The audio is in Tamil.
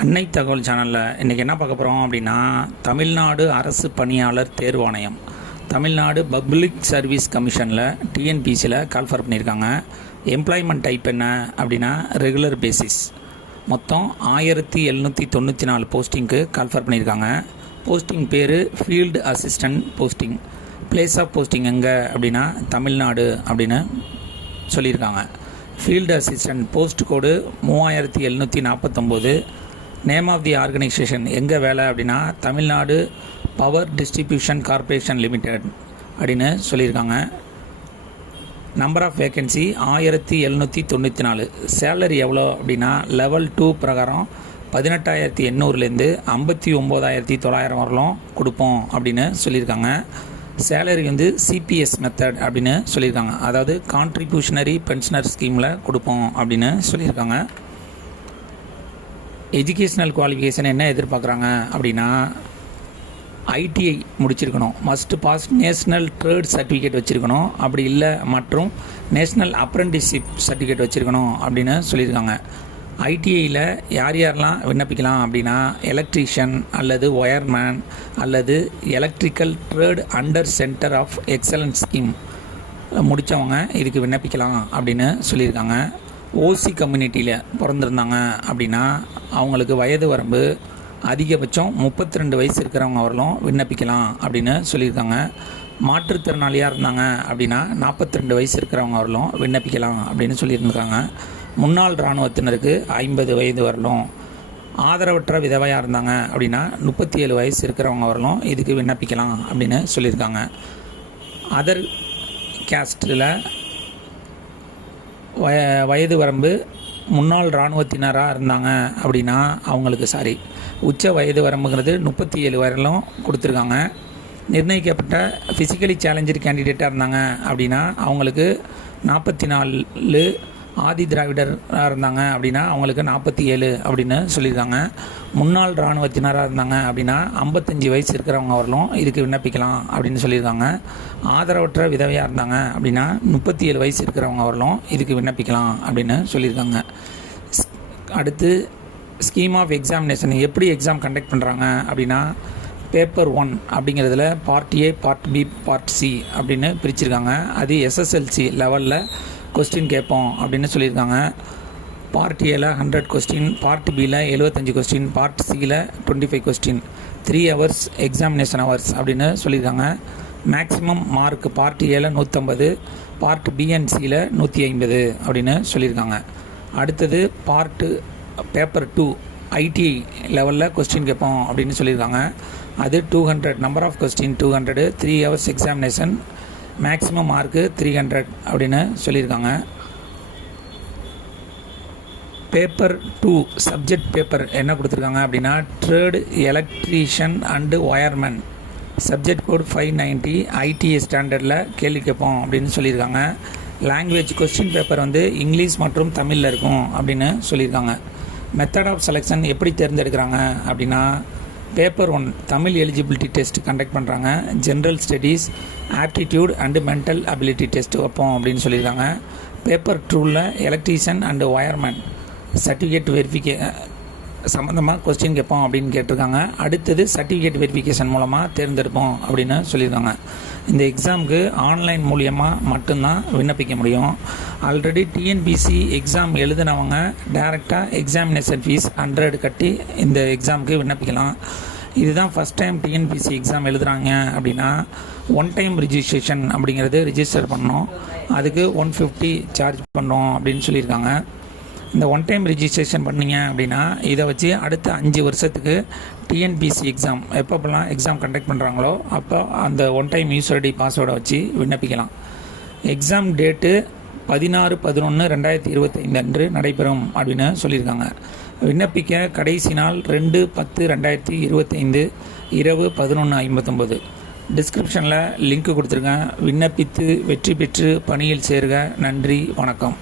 அன்னை தகவல் சேனலில் இன்றைக்கி என்ன பார்க்க போகிறோம் அப்படின்னா, தமிழ்நாடு அரசு பணியாளர் தேர்வாணையம், தமிழ்நாடு பப்ளிக் சர்வீஸ் கமிஷனில் டிஎன்பிசியில் கால்ஃபர் பண்ணியிருக்காங்க. எம்ப்ளாய்மெண்ட் டைப் என்ன அப்படின்னா ரெகுலர் பேசிஸ். மொத்தம் 1794 போஸ்டிங்க்கு கால்ஃபர் பண்ணியிருக்காங்க. போஸ்டிங் பேர் field assistant posting. Place of posting எங்கே அப்படின்னா தமிழ்நாடு அப்படின்னு சொல்லியிருக்காங்க. Field assistant post code 3749. Name of the organisation எங்கே வேலை அப்படின்னா Tamil Nadu power distribution corporation limited அப்படின்னு சொல்லியிருக்காங்க. Number of vacancy 1794. சேலரி எவ்வளோ அப்படின்னா லெவல் 2 பிரகாரம் 18,800லேருந்து 59,900 வரலும் கொடுப்போம் அப்படின்னு சொல்லியிருக்காங்க. சேலரி வந்து சிபிஎஸ் மெத்தட் அப்படின்னு சொல்லியிருக்காங்க. அதாவது கான்ட்ரிபியூஷனரி பென்ஷனர் ஸ்கீமில் கொடுப்போம் அப்படின்னு சொல்லியிருக்காங்க. எஜுகேஷ்னல் குவாலிஃபிகேஷன் என்ன எதிர்பார்க்குறாங்க அப்படின்னா ஐடிஐ முடிச்சிருக்கணும், must pass national trade certificate வச்சுருக்கணும், அப்படி இல்லை மற்றும் நேஷ்னல் அப்ரெண்டிஸ்ஷிப் சர்டிஃபிகேட் வச்சுருக்கணும் அப்படின்னு சொல்லியிருக்காங்க. ஐடிஐயில் யார் யாரெல்லாம் விண்ணப்பிக்கலாம் அப்படின்னா எலக்ட்ரீஷியன் அல்லது ஒயர்மேன் அல்லது electrical trade under centre of excellence scheme முடித்தவங்க இதுக்கு விண்ணப்பிக்கலாம் அப்படின்னு சொல்லியிருக்காங்க. ஓசி கம்யூனிட்டியில் பிறந்திருந்தாங்க அப்படின்னா அவங்களுக்கு வயது வரம்பு அதிகபட்சம் 32 வயசு இருக்கிறவங்க வரலும் விண்ணப்பிக்கலாம் அப்படின்னு சொல்லியிருக்காங்க. மாற்றுத்திறனாளியாக இருந்தாங்க அப்படின்னா 42 வயசு இருக்கிறவங்க வரலும் விண்ணப்பிக்கலாம் அப்படின்னு சொல்லியிருக்காங்க. முன்னாள் இராணுவத்தினருக்கு 50 வயது வரலும், ஆதரவற்ற விதவையாக இருந்தாங்க அப்படின்னா 37 வயசு இருக்கிறவங்க வரலும் இதுக்கு விண்ணப்பிக்கலாம் அப்படின்னு சொல்லியிருக்காங்க. அதர் கேஸ்டில் வயது வரம்பு முன்னாள் இராணுவத்தினராக இருந்தாங்க அப்படின்னா அவங்களுக்கு உச்ச வயது வரம்புங்கிறது 37 வரலும் கொடுத்துருக்காங்க. நிர்ணயிக்கப்பட்ட ஃபிசிக்கலி சேலஞ்சர் கேண்டிடேட்டாக இருந்தாங்க அப்படின்னா அவங்களுக்கு 44, ஆதி திராவிடராக இருந்தாங்க அப்படின்னா அவங்களுக்கு 47 அப்படின்னு சொல்லியிருக்காங்க. முன்னாள் இராணுவத்தினராக இருந்தாங்க அப்படின்னா 55 வயசு இருக்கிறவங்க வரலும் இதுக்கு விண்ணப்பிக்கலாம் அப்படின்னு சொல்லியிருக்காங்க. ஆதரவற்ற விதவையாக இருந்தாங்க அப்படின்னா 37 வயசு இருக்கிறவங்க வரலும் இதுக்கு விண்ணப்பிக்கலாம் அப்படின்னு சொல்லியிருக்காங்க. அடுத்து ஸ்கீம் ஆஃப் எக்ஸாமினேஷன் எப்படி எக்ஸாம் கண்டக்ட் பண்ணுறாங்க அப்படின்னா பேப்பர் 1 அப்படிங்கிறதுல part A, part B, part C அப்படின்னு பிரிச்சிருக்காங்க. அது எஸ்எஸ்எல்சி லெவலில் கொஸ்டின் கேட்போம் அப்படின்னு சொல்லியிருக்காங்க. பார்ட் ஏல 100 கொஸ்டின், பார்ட் பியில் 75 கொஸ்டின், பார்ட் சியில் 25 கொஸ்டின், 3 ஹவர்ஸ் எக்ஸாமினேஷன் ஹவர்ஸ் அப்படின்னு சொல்லியிருக்காங்க. மேக்ஸிமம் மார்க் பார்ட் ஏல 150, பார்ட் பி அண்ட் சியில் 150 அப்படின்னு சொல்லியிருக்காங்க. அடுத்தது பேப்பர் 2 ஐடிஐ லெவலில் கொஸ்டின் கேட்போம் அப்படின்னு சொல்லியிருக்காங்க. அது 200, number of question 200, 3 hours examination, maximum mark 300 அப்படின்னு சொல்லியிருக்காங்க. பேப்பர் 2 சப்ஜெக்ட் பேப்பர் என்ன கொடுத்துருக்காங்க அப்படின்னா trade electrician and wireman, subject code 590, ITI ஸ்டாண்டர்டில் கேள்வி கேட்போம் அப்படின்னு சொல்லியிருக்காங்க. லாங்குவேஜ் கொஸ்டின் பேப்பர் வந்து இங்கிலீஷ் மற்றும் தமிழில் இருக்கும் அப்படின்னு சொல்லியிருக்காங்க. மெத்தட் ஆஃப் செலெக்ஷன் எப்படி தேர்ந்தெடுக்கிறாங்க அப்படின்னா paper 1 Tamil eligibility test conduct பண்ணுறாங்க. General studies, aptitude and mental ability test வைப்போம் அப்படின்னு சொல்லியிருக்காங்க. பேப்பர் 2ல் எலக்ட்ரீஷியன் அண்டு ஒயர்மேன் சர்டிஃபிகேட் சம்மந்தமாக கொஸ்டின் கேட்போம் அப்படின்னு கேட்டிருக்காங்க. அடுத்தது சர்டிஃபிகேட் வெரிஃபிகேஷன் மூலமாக தேர்ந்தெடுப்போம் அப்படின்னு சொல்லியிருக்காங்க. இந்த எக்ஸாமுக்கு ஆன்லைன் மூலியமாக மட்டும்தான் விண்ணப்பிக்க முடியும். ஆல்ரெடி டிஎன்பிசி எக்ஸாம் எழுதினவங்க டைரெக்டாக எக்ஸாமினேஷன் ஃபீஸ் 100 கட்டி இந்த எக்ஸாமுக்கு விண்ணப்பிக்கலாம். இதுதான் ஃபஸ்ட் டைம் டிஎன்பிசி எக்ஸாம் எழுதுகிறாங்க அப்படின்னா 1 டைம் ரிஜிஸ்ட்ரேஷன் அப்படிங்கிறது ரிஜிஸ்டர் பண்ணோம், அதுக்கு 150 சார்ஜ் பண்ணோம் அப்படின்னு சொல்லியிருக்காங்க. இந்த 1 டைம் ரிஜிஸ்ட்ரேஷன் பண்ணிங்க அப்படின்னா இதை வச்சு அடுத்த 5 வருஷத்துக்கு டிஎன்பிசி எக்ஸாம் எப்பப்பெல்லாம் எக்ஸாம் கண்டக்ட் பண்ணுறாங்களோ அப்போ அந்த 1 டைம் யூசர் ஐடி பாஸ்வேர்டை வச்சு விண்ணப்பிக்கலாம். எக்ஸாம் டேட்டு 16/11/2025 அன்று நடைபெறும் அப்படின்னு சொல்லியிருக்காங்க. விண்ணப்பிக்க கடைசி நாள் 2/10/2025 இரவு 11:59. டிஸ்கிரிப்ஷனில் லிங்க் கொடுத்துருக்கேன். விண்ணப்பித்து வெற்றி பெற்று பணியில் சேருக. நன்றி, வணக்கம்.